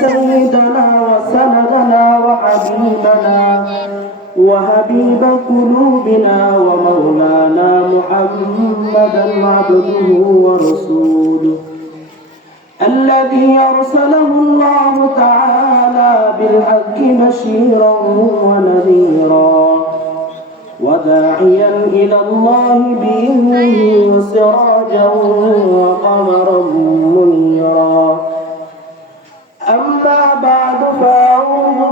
سيدنا وسندنا وحبيبنا وحبيب قلوبنا ومولانا محمدا عبده ورسوله الذي أرسله الله تعالى بالحق بشيرا ونذيرا وداعيا إلى الله بإذنه وسراجا وقمرا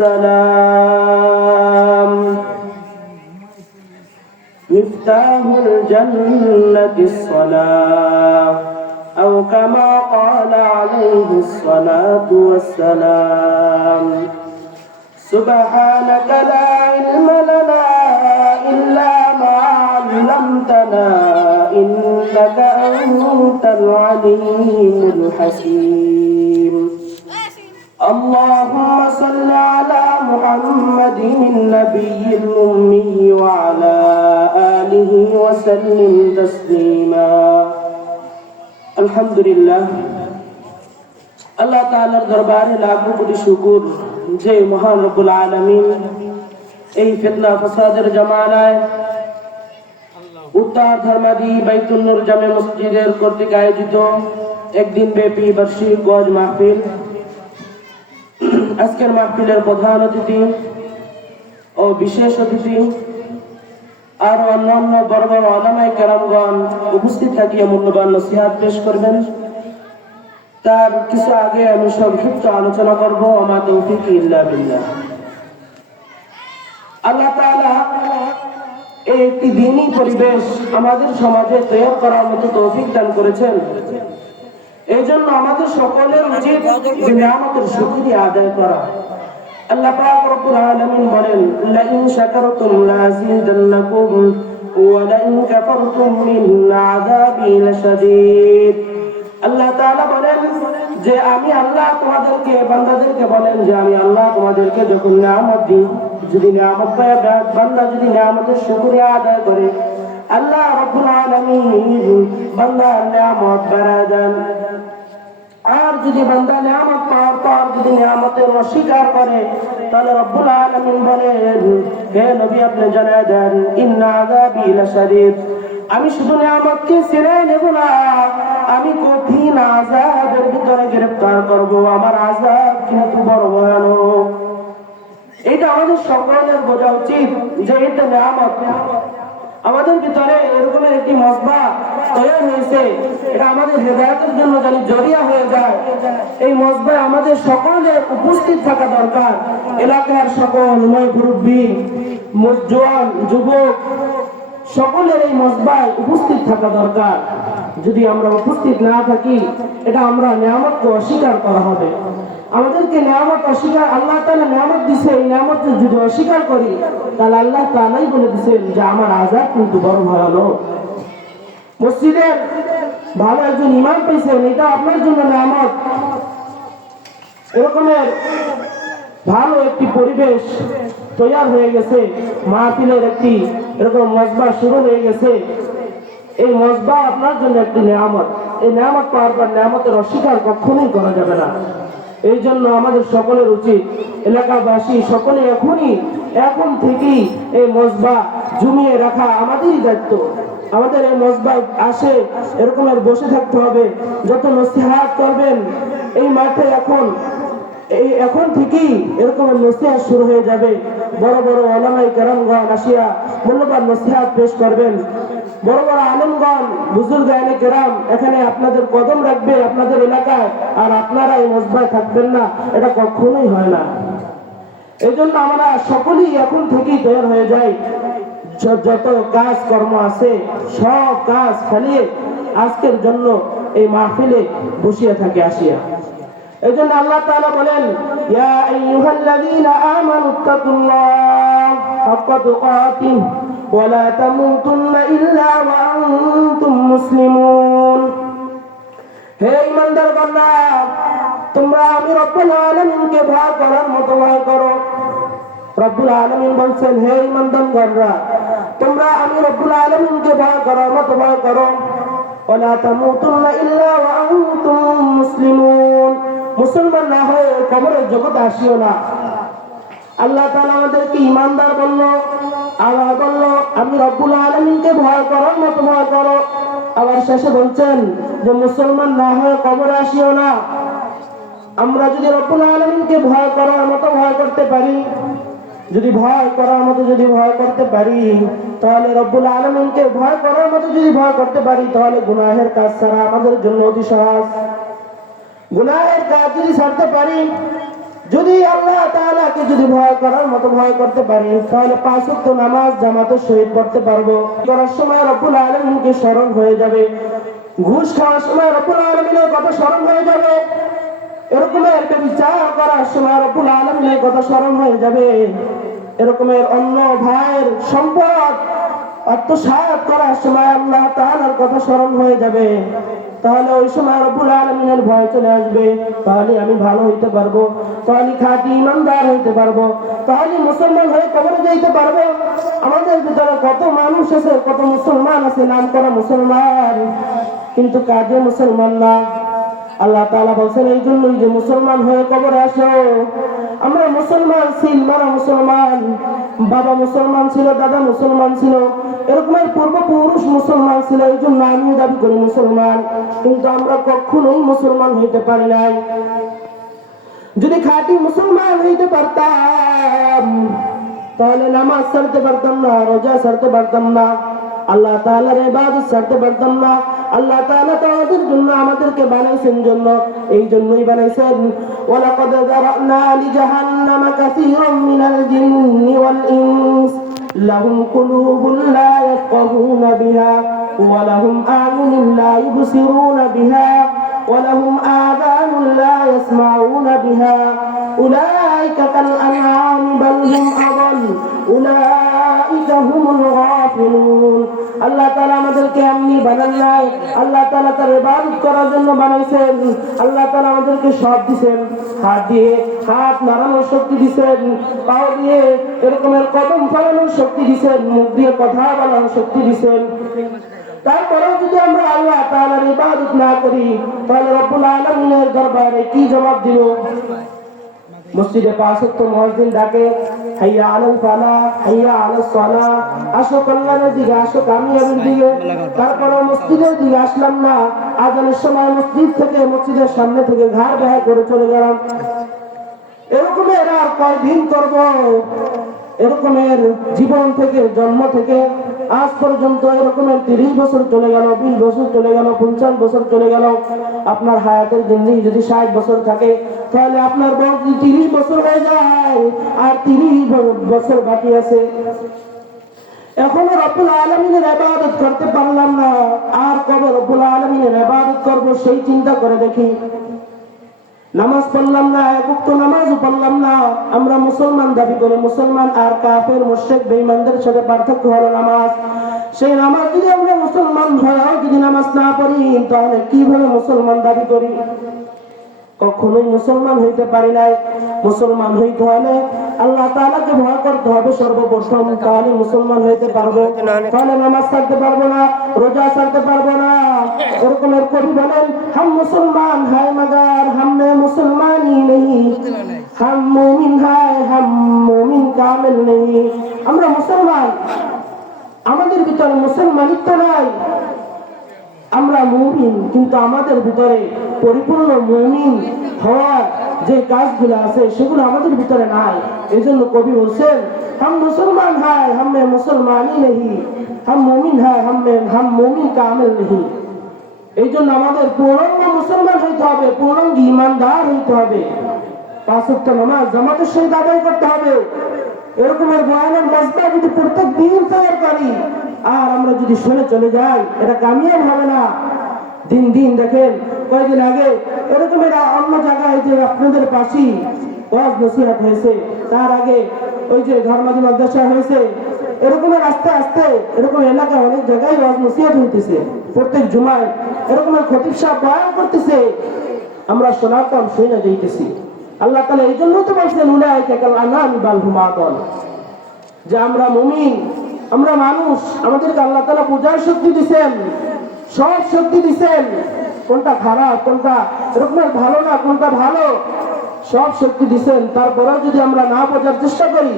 والسلام. مفتاح الجنة الصلاة أو كما قال عليه الصلاة والسلام. سبحانك لا علم لنا إلا ما علمتنا إنك أنت العليم الحكيم. اللهم صل على محمد النبي الأمي وعلى آله وسلم تسليما الحمد لله আল্লাহ তাআলার দরবারে লাখো কোটি শুকুর যে মহান রব্বুল আলামিন এই ফিতনা ফাসাদের জামানায় উত্তর ধর্মাদি বাইতুল নূর জামে মসজিদের কর্তৃক আয়োজিত একদিন ব্যাপী বার্ষিক গজ মাহফিল আজকের মাহফিলের প্রধান অতিথি ও বিশেষ অতিথি আর অন্যান্য বড় বড় আলামাই কেরামগণ উপস্থিত থাকিয়ে মূল্যবান নসিহাত পেশ করবেন। তার কিছু আগে আমি সংক্ষিপ্ত আলোচনা করব আমার তৌফিক ইল্লা বিল্লাহ। আল্লাহ তাআলা এই একটি দিনই পরিবেশ আমাদের সমাজে তৈরি করার মতো তৌফিক দান করেছেন। এই জন্য আমাদের সকলের উচিত যে নিয়ামতের শুকরিয়া আদায় করা। আল্লাহ পাক রব্বুল আলামিন বলেন লাইন শাকারতুম লাযিদান্নাকুম ওয়া লাইন কাফারতুম মিন আযাবি লাশাদীদ। আল্লাহ তাআলা বলেন যে আমি আল্লাহ তোমাদেরকে বান্দাদেরকে বলেন যে আমি আল্লাহ তোমাদেরকে যখন নিয়ামত দিই যদি নিয়ামত পায় বান্দা যদি নিয়ামতের শুকরিয়া আদায় করে আল্লাহ রব্বুল আলামিন বান্দার নিয়ামত বাড়ায় দেন। আর যদি বান্দা নিয়ামত পাওয়ার পর যদি নিয়ামতের অস্বীকার করে, তাহলে রব্বুল আলামিন বলেন, হে নবী, আপনি জানায় দেন, ইন্না আযাবি লাশাদীদ। আমি শুধু নিয়ামতকে ছেড়ে নেব না, আমি কঠিন আযাবের ভিতরে গ্রেফতার করব। আমার আযাব কিন্তু বড় ভয়ানক। এটা আমাদের সকলের বোঝা উচিত যে এটা নিয়ামত। আমাদের ভিতরে এরকমের একটি মসবা তৈরি হয়েছে। এটা আমাদের হেদায়তের জন্য জানি জরিয়া হয়ে যায়। এই মসবায় আমাদের সকলের উপস্থিত থাকা দরকার। এলাকার সকল নয় মুরব্বী জোয়ান যুবক, সকলের এই মসবায় উপস্থিত থাকা দরকার। যদি আমরা উপস্থিত না থাকি, এটা আমরা নিয়ামতকে অস্বীকার করা হবে। আমাদেরকে নিয়ামত অস্বীকার, আল্লাহ তালা নিয়ামত দিছে, এই নিয়ামত যদি অস্বীকার করি, তাহলে আল্লাহ তালাই বলে দিছেন যে আমার আজাদ কিন্তু বড় ভয়ানক মসজিদের ভালো একজন ইমাম পেয়েছেন এটা আপনার জন্য নিয়ামত। এরকমের ভালো একটি পরিবেশ তৈরি হয়ে গেছে, মাহফিলের একটি এরকম মজবা শুরু হয়ে গেছে। এই মজবা আপনার জন্য একটি নিয়ামত। এই নিয়ামত পাওয়ার পর নিয়ামতের অস্বীকার কখনোই করা যাবে না। এই জন্য আমাদের সকলের উচিত এলাকাবাসী সকলে এখনই এখন থেকেই এই মজবা জমিয়ে রাখা আমাদেরই দায়িত্ব। আমাদের এই মজবা আসে এরকম আর বসে থাকতে হবে। যত নসিহাত করবেন, এই মাঠে এখন, এই এখন থেকেই এরকম নসিহাত শুরু হয়ে যাবে। বড় বড় আলামাই কেরামগণ আসিয়া মূল্যবান নসিহাত পেশ করবেন। বড় বড় আলমগণ, বুজুর্গ আইনে কেরাম এখানে আপনাদের কদম রাখবে আপনাদের এলাকায়, আর আপনারা এই মসবায় থাকবেন না, এটা কখনোই হয় না। এই জন্য আমরা সকলেই এখন থেকেই তৈরি হয়ে যাই। যত কাজ কর্ম আছে, সব কাজ ফেলিয়ে আজকের জন্য এই মাহফিলে বসিয়ে থাকে, আসিয়া। এই জন্য আল্লাহ তাআলা বলেন, ইয়া আইয়ুহাল্লাযীনা আমানু ওয়া লা তামুতুন্না ইল্লা ওয়া আনতুম মুসলিমুন হে ইমানদার বান্দা তোমরা আমি রব্বুল আলামিনকে ভয় করার মতো ভয় করো। রব্বুল আলামিন বলছেন, হে ইমানদার বান্দা তোমরা আমি রব্বুল আলামিনকে ভয় করার মতো ভয় করো। তামুতুন্না ইল্লা ওয়া আনতুম মুসলিমুন। মুসলমান না হয়ে কবরের জগতে আসিও না। আল্লাহ তাআলা আমাদেরকে ইমানদার বলল, আল্লাহ বলল, আমি রব্বুল আলমিনকে ভয় করো মতো ভয় করো। আবার শেষে বলছেন যে, মুসলমান না হয়ে কবরে আসিও না। আমরা যদি রব্বুল আলমিনকে ভয় করার মতো ভয় করতে পারি, যদি ভয় করার মতো যদি ভয় করতে পারি, তাহলে রব্বুল আলমিনকে ভয় করার মতো যদি ভয় করতে পারি, তাহলে গুনাহের কাজ ছাড়া আমাদের জন্য অতি সহজ। গুনাহের কাজ যদি ছাড়তে পারি যদি আল্লাহ তাআলাকে যদি ভয় করার মতো ভয় করতে পারি, তাহলে পাঁচ ওয়াক্ত নামাজ জামাতের সহিত পড়তে পারব। করার সময় রব্বুল আলমিনকে স্মরণ হয়ে যাবে। ঘুষ খাওয়ার সময় রব্বুল আলমিনের কথা স্মরণ হয়ে যাবে। এরকমের বিচার করার সময় রব্বুল আলমিনের কথা স্মরণ হয়ে যাবে। এরকমের অন্য ভাইয়ের সম্পদ আত্মসাৎ করার সময় আল্লাহ তাআলার কথা স্মরণ হয়ে যাবে। তাহলে ওই সময় রব্বুল আলমিনের ভয় চলে আসবে। তাহলে আমি ভালো হইতে পারব, তাহলে খাঁটি ইমানদার হইতে পারব, তাহলে মুসলমান হয়ে কবরে যাইতে পারব। আমাদের ভিতরে কত মানুষ আছে, কত মুসলমান আছে, নাম করা মুসলমান। কিন্তু কাজে মুসলমান না। আল্লাহ তাআলা বলছেন, এই জন্যই যে মুসলমান হয়ে কবরে আসো। আমরা মুসলমান ছিল মারা মুসলমান। বাবা মুসলমান ছিল, দাদা মুসলমান ছিল। এরকমের পূর্বপুরুষ মুসলমান ছিল, এই জন্য দাবি করি মুসলমান, কিন্তু আমরা কখনোই মুসলমান হইতে পারি নাই। যদি খাঁটি মুসলমান হইতে পারতাম, তাহলে নামাজ ছাড়তে পারতাম না, রোজা ছাড়তে পারতাম না, আল্লাহ তাআলার ইবাদত ছাড়তে পারতাম না, আল্লাহ তাআলা তো আমাদের জন্য আমাদেরকে বানাইছেন জন্য, এই জন্যই বানাইছেন। ওয়ালাকাদ যারানা লিজাহান্নামা কাসীরাম মিনাল জিন্নি ওয়াল ইনস লাহুম কুলুবুন লা ইয়াফকাহুনা বিহা ওয়া লাহুম আ'য়ুনুন লা ইবসিরুনা বিহা ولهم آذان لا يسمعون بها أولئك كالأنعام بل هم أضل أولئك هم الغافلون আল্লাহ তাআলা আমাদেরকে এমনি বানান নাই আল্লাহ তাআলা তার ইবাদত করার জন্য বানাইছেন আল্লাহ তাআলা আমাদেরকে সব দিবেন হাত দিয়ে হাত নাড়ানোর শক্তি দিবেন পাও দিয়ে এরকমের কদম ফলানোর শক্তি দিবেন মুখ দিয়ে কথা বলার শক্তি দিবেন তারপরেও যদি আমরা আল্লাহ তাআলার ইবাদত না করি, তাহলে রব্বুল আলামিনের দরবারে কি জবাব দিব? মসজিদে পাঁচ ওয়াক্ত মুয়াজ্জিন ডাকে, হাইয়া আলাল ফালা, হাইয়া আলাস সালা, আসো কল্যাণের দিকে, আসো কামিয়াবির দিকে। তারপরে মসজিদের দিকে আসলাম না, আজানের সময় মসজিদ থেকে মসজিদের সামনে থেকে ঘাড় বেহা করে চলে গেলাম। এরকমের আর কয়দিন করব? এরকমের জীবন থেকে, জন্ম থেকে, আজ পর্যন্ত এরকমের তিরিশ বছর চলে গেল, বিশ বছর চলে গেল, পঞ্চাশ বছর চলে গেল। আপনার হায়াতের জিন্দিগি যদি ষাট বছর থাকে, তাহলে আপনার বয়স তিরিশ বছর হয়ে যায়, আর তিরিশ বছর বাকি আছে। এখনও রব্বুল আলমিনের ইবাদত করতে পারলাম না। আর কবে রব্বুল আলমিনের ইবাদত করব, সেই চিন্তা করে দেখি। নামাজ পড়লাম না একক নামাজও পড়লাম না। আমরা মুসলমান, দাবি করি মুসলমান আর কাফের, মুশরিক, বেঈমানদের সাথে পার্থক্য হলো নামাজ। সেই নামাজ যদি আমরা মুসলমান হয়েও যদি নামাজ না পড়ি, তাহলে কীভাবে মুসলমান দাবি করি? কখনোই মুসলমান হইতে পারি নাই। মুসলমান হইতে হলে আল্লাহ তাআলাকে ভয় করতে হবে সর্বপ্রথম, তাহলে মুসলমান হইতে পারব। তাহলে নামাজ ছাড়তে পারব না, রোজা ছাড়তে পারব না। এরকমের কবি বলেন, হাম মুসলমান হায় মগার হাম মে মুসলমানি নেই। হাম মুমিন হায়, হাম মুমিন কামিল নেই। আমরা মুসলমান, আমাদের ভিতরে মুসলমানিত্ব নাই। আমরা মুমিন, কিন্তু আমাদের ভিতরে পরিপূর্ণ মুমিন হওয়ার যে কাজগুলো আছে, সেগুলো আমাদের ভিতরে নাই। এই জন্য কবি বলছেন, হাম মুসলমান হায়, হামে মুসলমানই নেই। হাম মুমিন হায়, হামে হাম মুমিন কামেল নেই। এই জন্য আমাদের পূর্ণাঙ্গ মুসলমান হইতে হবে, পূর্ণাঙ্গ ইমানদার হইতে হবে। আপনাদের পাশেই ওয়াজ নসিহত হয়েছে, তার আগে ওই যে ধর্মাদি মাদ্রাসা হয়েছে, এরকমের আস্তে আস্তে এরকম এলাকা অনেক জায়গায় ওয়াজ নসিহত হইতেছে। প্রত্যেক জুমায় এরকমের খতিব সাহেব বয়ান করতেছে, আমরা শোনাতাম শুই না যাইতেছি। আল্লাহ তালা এই জন্য তো বলছেন কেকাল আনামি বাল যে আমরা মুমিন, আমরা মানুষ, আমাদেরকে আল্লাহ তালা বোঝার শক্তি দিছেন, সব শক্তি দিছেন। কোনটা খারাপ, কোনটা এরকমের ভালো না, কোনটা ভালো? সব শক্তি দিছেন। তারপরেও যদি আমরা না বোঝার চেষ্টা করি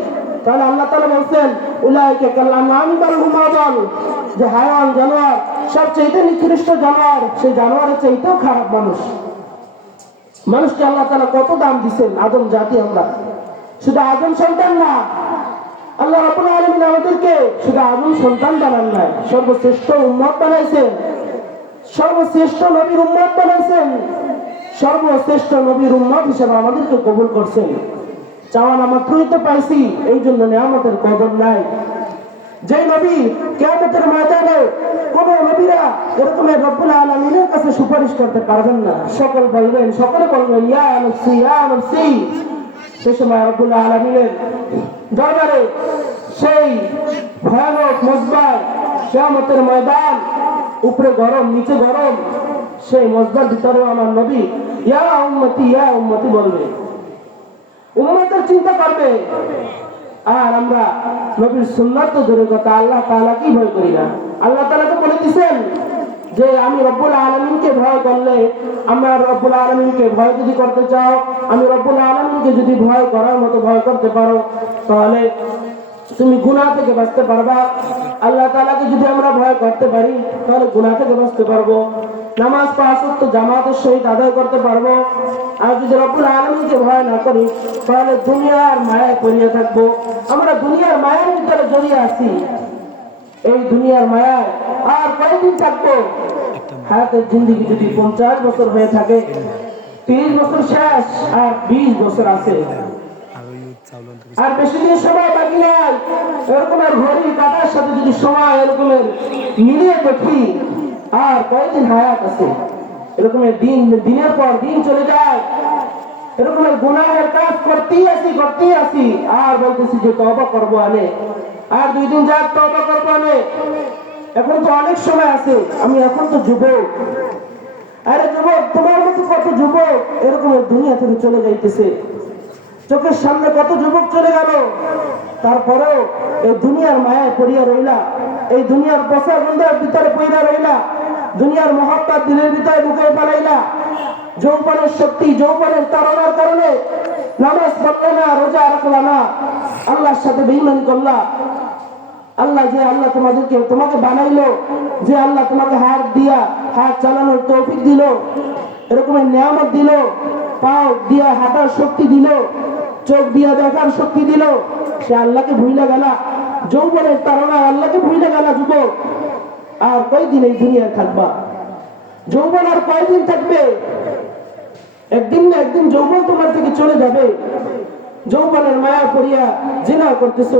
তাহলে আল্লাহ তালা বলছেন, উলাইকে যে হায়ান জানোয়ার সবচেয়ে নিকৃষ্ট জানোয়ার, সেই জানোয়ারের চাইতেও খারাপ মানুষ। মানুষকে আল্লাহ তালা কত দাম দিচ্ছেন আদম জাতি আমরা। শুধু আদম সন্তান না, আল্লাহ রাব্বুল আলামিন আমাদেরকে শুধু আদম সন্তান বানান নাই, সর্বশ্রেষ্ঠ উম্মত বানাইছেন। সর্বশ্রেষ্ঠ নবীর উম্মত বানাইছেন। সর্বশ্রেষ্ঠ নবীর উম্মত হিসেবে আমাদেরকে কবুল করছেন। চাওয়া না মাত্রই তো পাইছি এই জন্য নিয়ামতের কদর নাই। যে নবী কেয়ামতের ময়দানে কোন নবীরা এরকমের রব্বুল আলামিনের কাছে সুপারিশ করতে পারবেন না। সকল বলবেন, সকলে বলবেন, ইয়া নফসি ইয়া নফসি। সে সময় রব্বুল আলামিনের দরবারে সেই ভয়ানক মজবায় কেয়ামতের ময়দান, উপরে গরম, নিচে গরম, সেই মজবার ভিতরে আমার নবী, ইয়া উম্মতি ইয়া উম্মতি বলবে। উম্মতের চিন্তা করবে। আর আমরা নবীর সুন্নাত তো দূরের কথা আল্লাহ তাআলা কি ভয় করি না? আল্লাহ তাআলা তো বলে দিছেন যে আমি রব্বুল আলমিনকে ভয় করলে, আমরা রব্বুল আলমিনকে ভয় যদি করতে চাও, আমি রব্বুল আলমিনকে যদি ভয় করার মতো ভয় করতে পারো, তাহলে তুমি গুণা থেকে বাঁচতে পারবা। আল্লাহ তাআলাকে যদি আমরা ভয় করতে পারি, তাহলে গুণা থেকে বাঁচতে পারব। নামাজ পাঁচ ওয়াক্ত জামাতের সহিত আদায় করতে পারব। আর যদি রব্বুল আলমীকে ভয় না করি, তাহলে দুনিয়ার মায়ায় পড়িয়ে থাকব। আমরা দুনিয়ার মায়ের ভিতরে জড়িয়ে আছি। এই দুনিয়ার মায়ায় আর কয়দিন থাকব? হায়াতের জিন্দিগি যদি পঞ্চাশ বছর হয়ে থাকে, তিরিশ বছর শেষ আর বিশ বছর আছে। আর বেশি দিন সময় বাকি নাই। এরকমের ঘড়ি কাটার সাথে যদি সময় এরকমের মিলিয়ে দেখি আর কয়দিন হায়াত আছে? এরকমের দিন, দিনের পর দিন চলে যায়। এরকমের গুনাহের কাজ করতেই আসি করতেই আসি আর বলতেছি যে তবা করব আনে আর দুই দিন যাক তবা করব আনে এখন তো অনেক সময় আছে, আমি এখন তো যুবক। আরে যুবক, তোমার মতো কত যুবক এরকমের দুনিয়া থেকে চলে যাইতেছে। চোখের সামনে কত যুবক চলে গেল। তারপরেও এই দুনিয়ার মায়ায় পড়িয়া রইলা, এই দুনিয়ার পচা গন্ধার ভিতরে পড়িয়া রইলা। দুনিয়ার মহাত্মার দিলের ভিতরে ঢুকে পালাইলা যৌবনের শক্তি, যৌবনের তারণার কারণে নামাজ পড়লে না, রোজা রাখলা না। আল্লাহর সাথে বেইমানি করলা। আল্লাহ যে আল্লাহ তোমাদেরকে, তোমাকে বানাইলো, যে আল্লাহ তোমাকে হাত দিয়া, হাত চালানোর তৌফিক দিল, এরকমের নিয়ামত দিল, পাও দিয়া হাঁটার শক্তি দিল, চোখ দিয়া দেখার শক্তি দিল, সে আল্লাহকে ভুইলা গেলা। যৌবনের তারা আল্লাহকে ভুইলা গেলা যুবক। কয়দিন এই দুনিয়ায় থাকবা? যৌবন আর কয়দিন থাকবে? একদিন না একদিন যৌবন তোমার থেকে চলে যাবে। যৌবনের মায়া করতেছো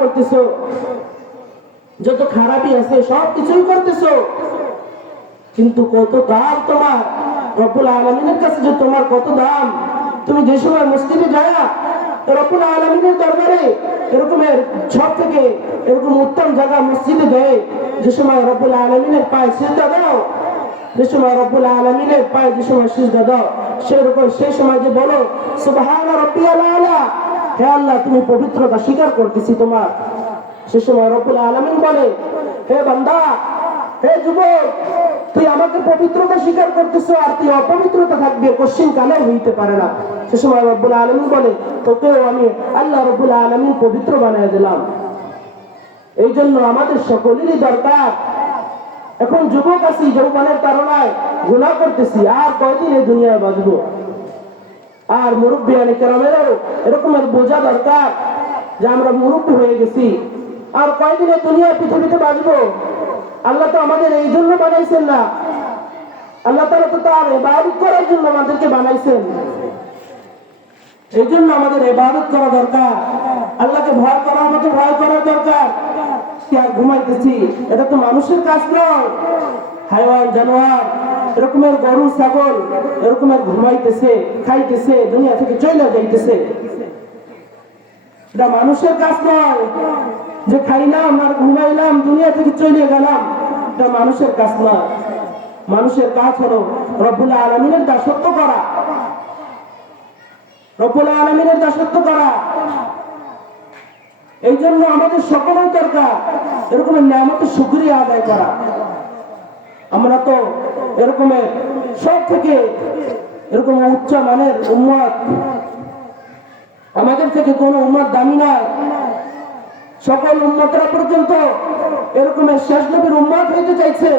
করতেছো। যত খারাপই আছে, সব কিছুই করতেছো। কিন্তু কত দাম তোমার? রব্বুল আলমিনের কাছে যে তোমার কত দাম? তুমি যে সময় মসজিদে যায়, রব্বুল আলমিনের দরবারে এরকমের সব থেকে এরকম উত্তম জায়গা মসজিদে দেয় যে সময় রব্বুল আলমিনের পায়ে সিজদা দাও, যে সময় রব্বুল আলমিনের পায়ে যে সময় সিজদা দাও সেরকম সেই সময় যে বলো সুবহান রব্বিয়াল আলা, হে আল্লাহ, তুমি পবিত্রতা স্বীকার করতেছি তোমার। সে সময় রব্বুল আলমিন বলে, হে বান্দা, হে যুবক তুই আমাকে পবিত্রতা স্বীকার করতেছো আর তুই অপবিত্রতা থাকবে কোশ্চিন কালে হইতে পারে না। সে সময় রব্বুল আলমিন বলে, তোকেও আমি আল্লাহ রব্বুল আলমিন পবিত্র বানিয়ে দিলাম। এই জন্য আমাদের সকলেরই দরকার। এখন যুবক আছি, যৌবনের তারণায় গুণা করতেছি, আর কয়দিন এই দুনিয়ায় বাঁচবো? আর মুরব্বী আনি কেরামেরও এরকমের বোঝা দরকার যে আমরা মুরব্বী হয়ে গেছি। আর কয়দিনে দুনিয়ার পৃথিবীতে বাঁচবো? আল্লাহ তো আমাদের এই জন্য বানাইছেন না। আল্লাহ তালা তো তার এবাদত করার জন্য আমাদেরকে বানাইছেন। এই জন্য আমাদের এবাদত করা দরকার। আল্লাহকে ভয় করার মতো ভয় করা দরকার। ঘুমাইতেছি? এটা তো মানুষের কাজ নয়। হাইওয়ান, জানোয়ার, এরকমের গরু, ছাগল, এরকমের ঘুমাইতেছে, খাইতেছে, দুনিয়া থেকে চলে যাইতেছে। এটা মানুষের কাজ নয়। যে খাইলাম আর ঘুমাইলাম, দুনিয়া থেকে চলে গেলাম, এটা মানুষের কাজ না। মানুষের কাজ হলো রব্বুল আলমিনের দাসত্ব করা। রব্বুল আলমিনের দাসত্ব করা। এই জন্য আমাদের সকলের দরকার এরকমের নিয়ামতের সুক্রিয়া আদায় করা। আমরা তো এরকমের সব থেকে এরকম উচ্চ মানের উম্মত। আমাদের থেকে কোনো উম্মত দামি নয়। সকল উম্মতরা পর্যন্ত এরকমের শেষ নবীর উম্মত হইতে চাইছে।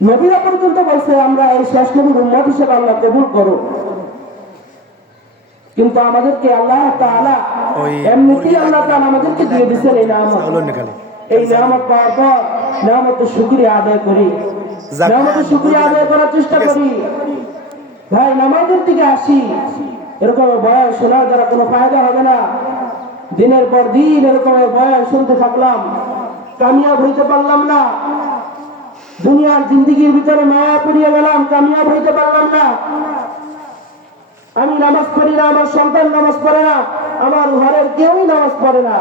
নবীরা পর্যন্ত বলছে আমরা এই শেষ নবীর উম্মত হিসেবে আল্লাহ কবুল করো কিন্তু আমাদেরকে আল্লাহ তাআলা এমনিতেই আল্লাহ তাআলা আমাদেরকে দিয়ে দিয়েছেন এই নামত। এই নামত পাওয়ার পর নামতের শুক্রিয়া আদায় করি। যাক। নামতের শুক্রিয়া আদায় করার চেষ্টা করি। ভাই নামাজের দিকে আসি। এরকম বয়স শোনার দ্বারা কোনো ফায়দা হবে না। দিনের পর দিন এরকম বয়স শুনতে থাকলাম। কামিয়াব হইতে পারলাম না। দুনিয়ার জিন্দিগির ভিতরে মায়া পড়িয়ে গেলাম, কামিয়াব হইতে পারলাম না। আমি নামাজ পড়ি না, আমার সন্তান নামাজ পড়ে না, আমার ঘরের কেউই নামাজ পড়ে না।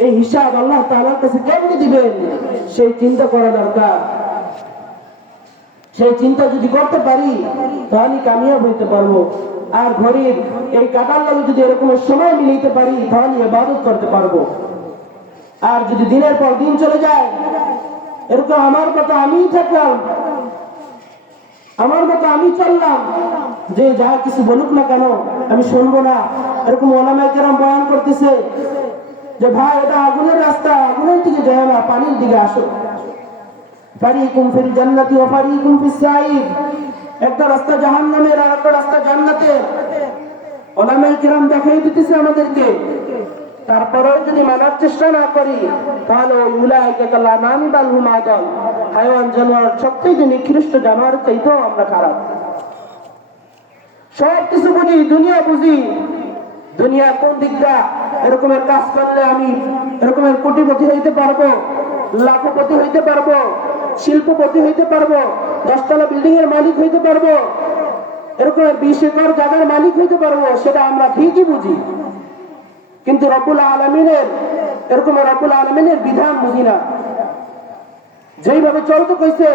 এই হিসাব আল্লাহ তাআলার কাছে কেমনি দিবেন? সেই চিন্তা করা দরকার। সেই চিন্তা যদি করতে পারি, তাহলে কামিয়াব হইতে পারব। আর ঘরের এই কাটার লাগে যদি এরকম সময় মিলাইতে পারি, তাহলে ইবাদত করতে পারব। আর যদি দিনের পর দিন চলে যায়, এরকম আমার কথা আমিই থাকলাম, আমার মতো আমি চললাম, যে যা কিছু বলুক না কেন, আমি শুনব না। এরকম ওলামাই কেরাম বয়ান করতেছে যে, ভাই, এটা আগুনের রাস্তা, আগুনের দিকে যায় না, পানির দিকে আসো। ফারিকুম ফিল জান্নাতি ওয়া ফারিকুম ফিস সাইদ একটা রাস্তা জাহান্নামের আর একটা রাস্তা জান্নাতের ওলামাই কেরাম দেখাই দিতেছে আমাদেরকে। তারপরেও যদি মানার চেষ্টা না করি, তাহলে ওই জানোয়ার নিকৃষ্ট জানোয়ার চাইতেও আমরা খারাপ। সব কিছু বুঝি, দুনিয়া বুঝি। দুনিয়া কোন দিকটা? এরকমের কাজ করলে আমি এরকমের কোটিপতি হইতে পারব, লাখপতি হইতে পারব, শিল্পপতি হইতে পারব। দশতলা বিল্ডিং এর মালিক হইতে পারব। এরকমের বিশ একর জায়গার মালিক হইতে পারব সেটা আমরা ঠিকই বুঝি। কিন্তু রব্বুল আলমিনের এরকম রব্বুল আলমিনের বিধান বুঝি না। যেইভাবে চলতে কইছে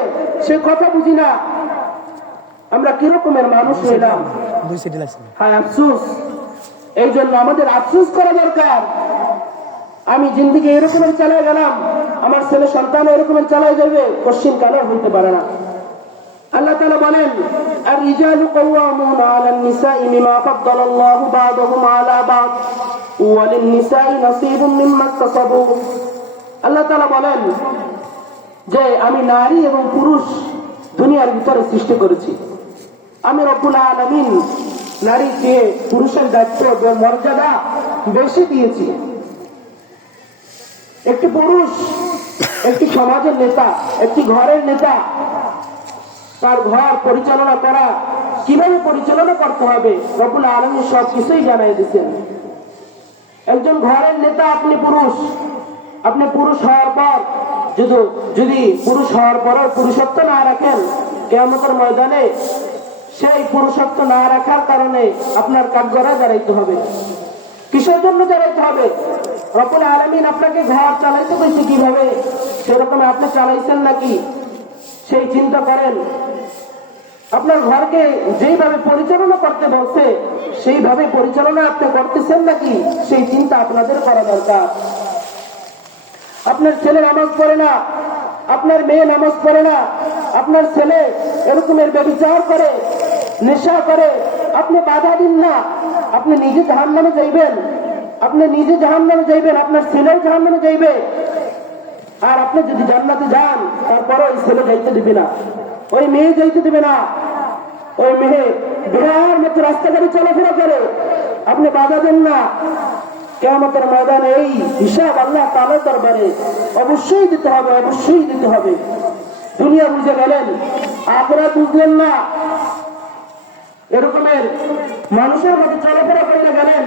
সে কথা বুঝি না। আমরা কিরকমের মানুষ হইলাম? হ্যাঁ আফসুস। এই জন্য আমাদের আফসুস করা দরকার। আমি জিন্দিগি এরকমের চালায় গেলাম আমার ছেলে সন্তান এরকমের চালায় যাবে পশ্চিম কালো হইতে পারে না। আল্লাহ তাআলা বলেন আর রিজালু নিসাই আলা বা'দ ওয়া লিন-নিসাই মিম্মা আল্লাহ বলেন যে, আমি নারী এবং পুরুষ দুনিয়ার ভিতরে সৃষ্টি করেছি। আমি রব্বুল আলামিন নারীকে পুরুষের দায়িত্ব মর্যাদা বেশি দিয়েছি। একটি পুরুষ একটি সমাজের নেতা, একটি ঘরের নেতা তার ঘর পরিচালনা করা, কীভাবে পরিচালনা করতে হবে? রব্বুল আলমী সব কিছুই জানাই দিচ্ছেন একজন ঘরের নেতা আপনি পুরুষ আপনি পুরুষ হওয়ার পর, যদি যদি পুরুষ হওয়ার পরও পুরুষত্ব না রাখেন কেমতের ময়দানে সেই পুরুষত্ব না রাখার কারণে আপনার কাঠগড়ায় দাঁড়াইতে হবে। কিসের জন্য দাঁড়াইতে হবে? রকুল আলমিন আপনাকে ঘর চালাইতে বলছে কীভাবে? সেরকম আপনি চালাইছেন নাকি? সেই চিন্তা করেন। আপনার ঘরকে যেইভাবে পরিচালনা করতে বলছে, সেইভাবে পরিচালনা আপনি করতেছেন নাকি? সেই চিন্তা আপনাদের করা দরকার। আপনার ছেলে নামাজ পড়ে না, আপনার মেয়ে নামাজ পড়ে না, আপনার ছেলে এরকমের ব্যবচার করে, নেশা করে, আপনি বাধা দিন না। আপনি নিজে জাহান নামে যাইবেন। আপনি নিজে জাহান নামে যাইবেন, আপনার ছেলেও জাহান নামে যাইবে। আর আপনি যদি জান্নাতে যান তারপরে ওই ছেলে যাইতে দিবে না। ওই মেয়ে যাইতে দিবে না। ওই মেয়ে বিরাট মতো রাস্তাঘাটে চলাফেরা করে। আপনি বাধা দেন না। কেমতের ময়দানে এই হিসাব আল্লাহ তালের দরবারে অবশ্যই দিতে হবে, অবশ্যই দিতে হবে। দুনিয়া বুঝে গেলেন, আপনারা বুঝলেন না। এরকমের মানুষের মতো চলাফেরা করে গেলেন।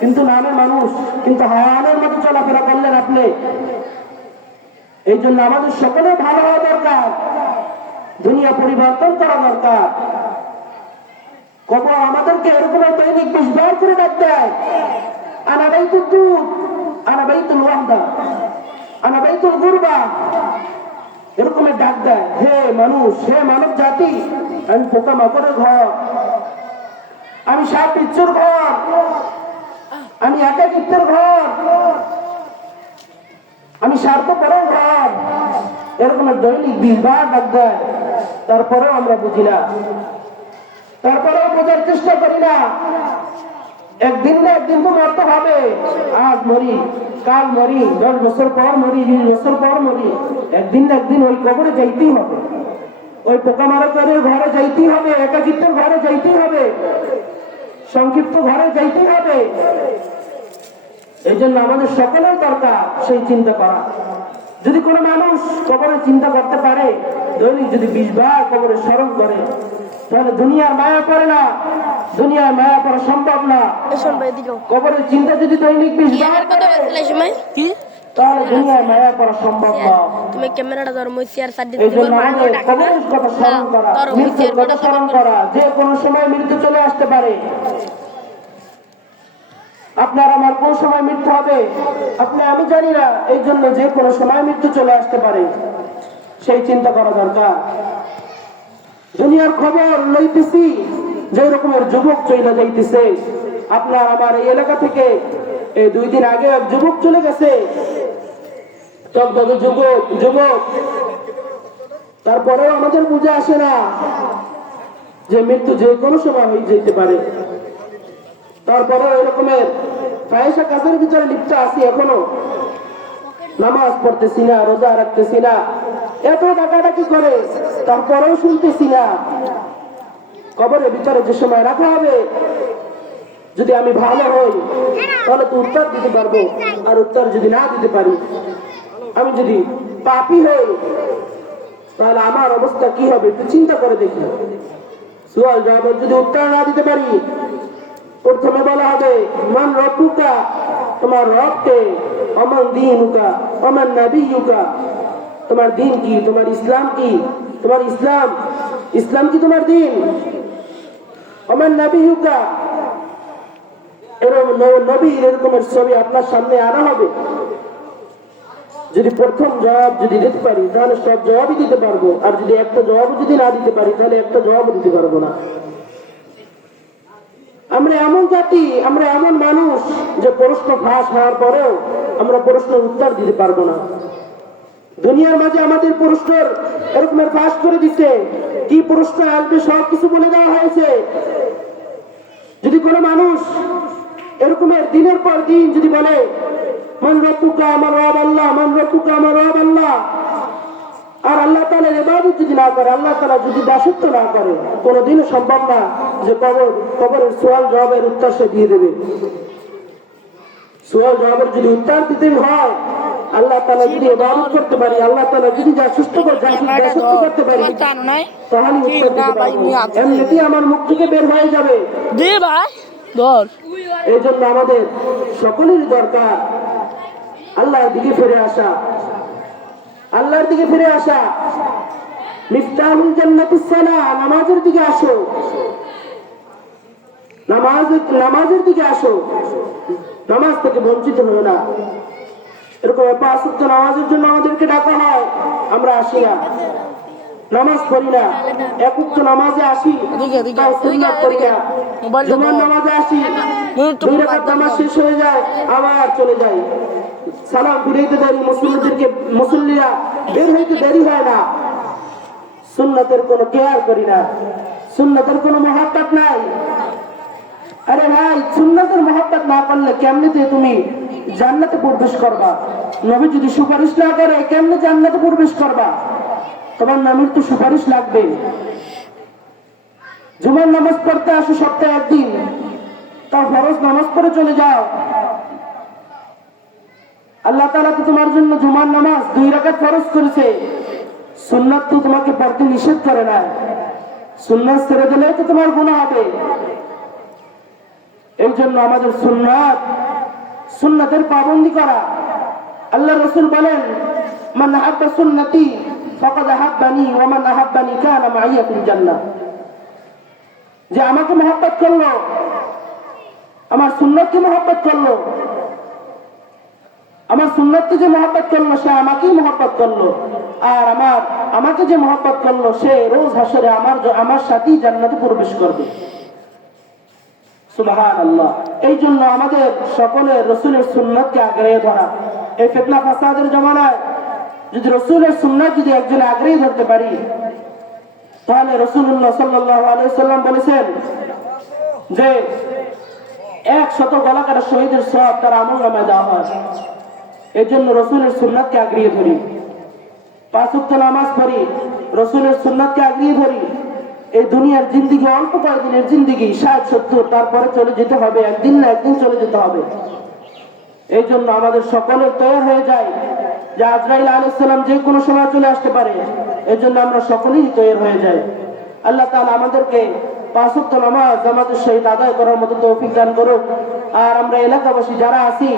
কিন্তু নামে মানুষ, কিন্তু হায়ানের মতো চলাফেরা করলেন আপনি। এই জন্য আমাদের সকলে ভালো হওয়া দরকার। দুনিয়া পরিবর্তন করা দরকার। কবর আমাদেরকে এরকম দৈনিক বিশবার করে ডাক দেয়। দুধ গুরবা। এরকমের ডাক দেয়, হে মানুষ, হে মানব জাতি, আমি পোকা মাকড়ের ঘর, আমি সাপ পিচ্ছুর ঘর, আমি একাকিত্বের ঘর আমি স্বার্থপরের ঘর এরকমের দৈনিক বিশবার ডাক তারপরেও আমরা বুঝি না। তারপরেও বোঝার চেষ্টা করি না। একদিন না একদিন তো মরতে হবে। আজ মরি, কাল মরি, দশ বছর পর মরি, বিশ বছর পর মরি। একদিন না একদিন ওই কবরে যাইতেই হবে। ওই পোকামারা করে ঘরে যাইতেই হবে, একাকিত্বের ঘরে যাইতেই হবে। সংক্ষিপ্ত ঘরে যাইতেই হবে। এই জন্য আমাদের সকলের দরকার সেই চিন্তা করা। যদি কোনো মানুষ কবরে চিন্তা করতে পারে দৈনিক যদি বিশ বার কবরে স্মরণ করে তাহলে দুনিয়ার মায়া পড়ে না দুনিয়ার মায়া পড়া সম্ভব না। শোন কবরের চিন্তা যদি দৈনিক বিশ বার ইয়ার কথা করে, বলছিলে সময় কি? তাহলে দুনিয়ার মায়া পড়া সম্ভব না। তুমি ক্যামেরাটা ধরো মই চেয়ার সাইড দিতে জন্য বলব আমাদের ডাকে না। কবরের কথা স্মরণ করা মৃত্যুর কথা স্মরণ করা যে কোনো সময় মৃত্যু চলে আসতে পারে। আপনার আমার কোন সময় মৃত্যু হবে? আপনি, আমি জানি না। এই জন্য যে কোনো সময় মৃত্যু চলে আসতে পারে, সেই চিন্তা করা দরকার। দুনিয়ার খবর লইতেছি যে রকমের যুবক চলে যাইতেছে। আপনার আমার এই এলাকা থেকে এই দুই দিন আগে এক যুবক চলে গেছে। যুবক যুবক। তারপরেও আমাদের বুঝে আসে না যে মৃত্যু যে কোনো সময় হয়ে যেতে পারে। তারপরে ওই রকমের কাজের ভিতরে লিপ্ত আছি এখনও। নামাজ পড়তেছি না, রোজা রাখতেছি না। এত ডাকাডাকি করে, তারপরেও শুনতেছি না। কবরের ভিতরে যে সময় রাখা হবে, যদি আমি ভালো হই, তাহলে তো উত্তর দিতে পারব, আর উত্তর যদি না দিতে পারি। আমি যদি পাপি হই, তাহলে আমার অবস্থা কি হবে, একটু চিন্তা করে দেখি। সুয়াল যদি উত্তর না দিতে পারি প্রথমে বলা হবে, মান রব্বুকা, তোমার রবকে অমান দিনুকা অমান নাবিয়ুকা। তোমার দিন কি? তোমার ইসলাম কি? তোমার ইসলাম? ইসলাম কি তোমার দিন? অমান নাবিয়ুকা। এরকম ন- নবীর এরকমের ছবি আপনার সামনে আনা হবে। যদি প্রথম জবাব যদি দিতে পারি, তাহলে সব জবাবই দিতে পারব। আর যদি একটা জবাব যদি না দিতে পারি, তাহলে একটা জবাবও দিতে পারব না। আমরা এমন জাতি, আমরা এমন মানুষ যে প্রশ্ন ফাঁস হওয়ার পরেও আমরা প্রশ্নের উত্তর দিতে পারব না। দুনিয়ার মাঝে আমাদের প্রশ্নের এরকমের ফাঁস করে দিচ্ছে কি প্রশ্ন আসবে সব কিছু বলে দেওয়া হয়েছে। যদি কোনো মানুষ এরকমের দিনের পর দিন যদি বলে, মান রব্বুকা আমার রব আল্লাহ, মান রব্বুকা আমার রব আল্লাহ আর আল্লাহ তাআলার ইবাদত যদি না করে আল্লাহ তাআলা যদি দাসত্ব না করে কোনোদিনও সম্ভব না যে কবর কবরের সোয়াল জবাবের উত্তর সে দিয়ে দেবে। সোয়াল জবাবের যদি উত্তর দিতে হয় আল্লাহ তাআলা যদি ইবাদত করতে পারি আল্লাহ তাআলা যদি যা সুস্থ দাসত্ব করতে পারি তাহলে এমনিতেই আমার মুখ থেকে বের হয়ে যাবে। দে ভাই এই জন্য আমাদের সকলেরই দরকার আল্লাহর দিকে ফিরে আসা। আল্লাহর দিকে ফিরে আসা। মিফতাহুল জান্নাতিস সালাহ নামাজের দিকে আসো। নামাজ, নামাজের দিকে আসো। নামাজ থেকে বঞ্চিত হো না। এরকম পাঁচ নামাজের জন্য আমাদেরকে ডাকা হয়। আমরা আসি না। নামাজ পড়ি না। এক উক্ত নামাজে আসি। নামাজে আসি। দুই রাকাত নামাজ শেষ হয়ে যায়, আবার চলে যাই। সালাম ফিরাইতে দেরি মুসল্লিদেরকে, মুসল্লিরা বের হইতে দেরি হয় না। সুন্নাতের কোনো কেয়ার করি না। সুন্নাতের কোনো মহাত্মাত নাই। আরে ভাই, সুন্নাতের মহাত্মাত না করলে কেমনিতে তুমি জান্নাতে প্রবেশ করবা? নবী যদি সুপারিশ না করে, কেমনে জান্নাতে প্রবেশ করবা? তোমার নামের তো সুপারিশ লাগবে। জুমার নামাজ পড়তে আসো সপ্তাহে একদিন। তার ফরজ নামাজ পড়ে চলে যাও। আল্লাহ তাআলা তো তোমার জন্য জুমার নামাজ দুই রাকাত ফরজ করেছে। সুন্নাত তো তোমাকে পড়তে নিষেধ করে না। সুন্নাত ছেড়ে দিলে তো তোমার গুণা হবে। এই জন্য আমাদের সুন্নাত, সুন্নাতের পাবন্দি করা। আল্লাহ রসুল বলেন, মান আহাব্বা সুন্নতি ফকাদ আহাব্বানি আহাব্বানি মাইয়া ফিল জান্নাহ। যে আমাকে মহব্বত করল, আমার সুন্নতকে মহব্বত করল আমার সুন্নতকে যে মহব্বত করল, সে আমাকেই মহব্বত করল। আর আমার, আমাকে যে মহব্বত করল, সে রোজ হাসরে আমার আমার সাথেই জান্নাতে প্রবেশ করবে। এই জন্য আমাদের সকলের রসুলের সুন্নতকে আগ্রহে ধরা। এই ফেতনা ফাসাদের জমানায় যদি রসুলের সুন্নত যদি একজন আগ্রহী ধরতে পারি, তাহলে রসুল্লাহ সাল্লাহ আলাইসাল্লাম বলেছেন যে, এক শত গলাকাটা শহীদের সব তার আমল নামায় দেওয়া হয়। এই জন্য রসুলের সুন্নাতকে আগ্রিয়ে ধরি। পাঁচ ওয়াক্ত নামাজ পড়ি, রসুলের সুন্নাতকে আগ্রিয়ে ধরি। এই দুনিয়ার জিন্দিগি, অল্প কয়েকদিনের জিন্দিগি, ষাট, সত্তর, তারপরে চলে যেতে হবে, একদিন না একদিন চলে যেতে হবে। এই জন্য আমাদের সকলের তৈরি হয়ে যায় যে আজরাইল আলাইসাল্লাম যে কোনো সময় চলে আসতে পারে। এই জন্য আমরা সকলেই তৈরি হয়ে যাই। আল্লাহ তাআলা আমাদেরকে পাঁচক্ত নামাজ জামাতের সহিত আদায় করার মতো তৌফিক দান করুক। আর আমরা এলাকাবাসী যারা আছি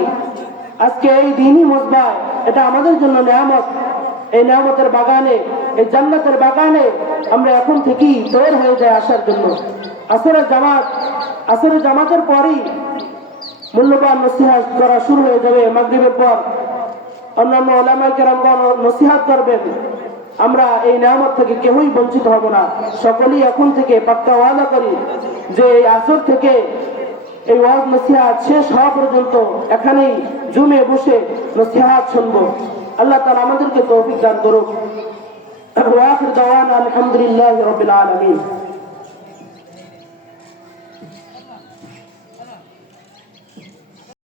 আজকে এই দিনই মসবায় এটা আমাদের জন্য নিয়ামত। এই নিয়ামতের বাগানে, এই জান্নাতের বাগানে আমরা এখন থেকেই তৈরি হয়ে যাই আসার জন্য। আসরের জামাত, আসরের জামাতের পরই মূল্যবান নসিহাত করা শুরু হয়ে যাবে মাগরিবের পর। অন্যান্য ওলামাই কেরামগণ নসিহাত করবেন। আমরা এই নিয়ামত থেকে কেউই বঞ্চিত হব না। সকলেই এখন থেকে পাক্কা ওয়াদা করি যে এই আসর থেকে এই ওয়াজ নসিহাত শেষ হওয়া পর্যন্ত এখানেই জুমে বসে নসিহাত শুনব। আল্লাহ তালা আমাদেরকে তৌফিক দান করুক। আলহামদুলিল্লাহ রবিল আলমী